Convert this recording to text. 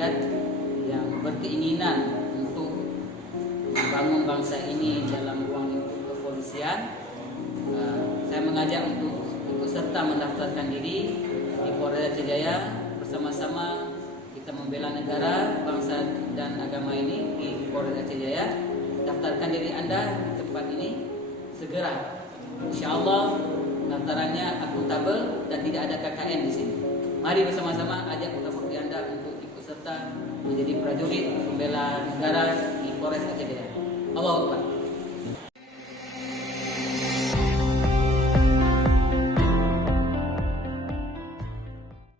rakyat yang berkeinginan untuk membangun bangsa ini dalam ruang lingkup kepolisian, saya mengajak untuk ikut serta mendaftarkan diri di Polres Aceh Jaya. Bersama-sama kita membela negara, bangsa dan agama ini di Polres Aceh Jaya. Daftarkan diri Anda di tempat ini segera. Insyaallah daftarannya akuntabel dan tidak ada KKN di sini. Mari bersama-sama ajak putra-putri Anda untuk ikut serta menjadi prajurit pembela negara di Polres Aceh Jaya. Allahu Akbar.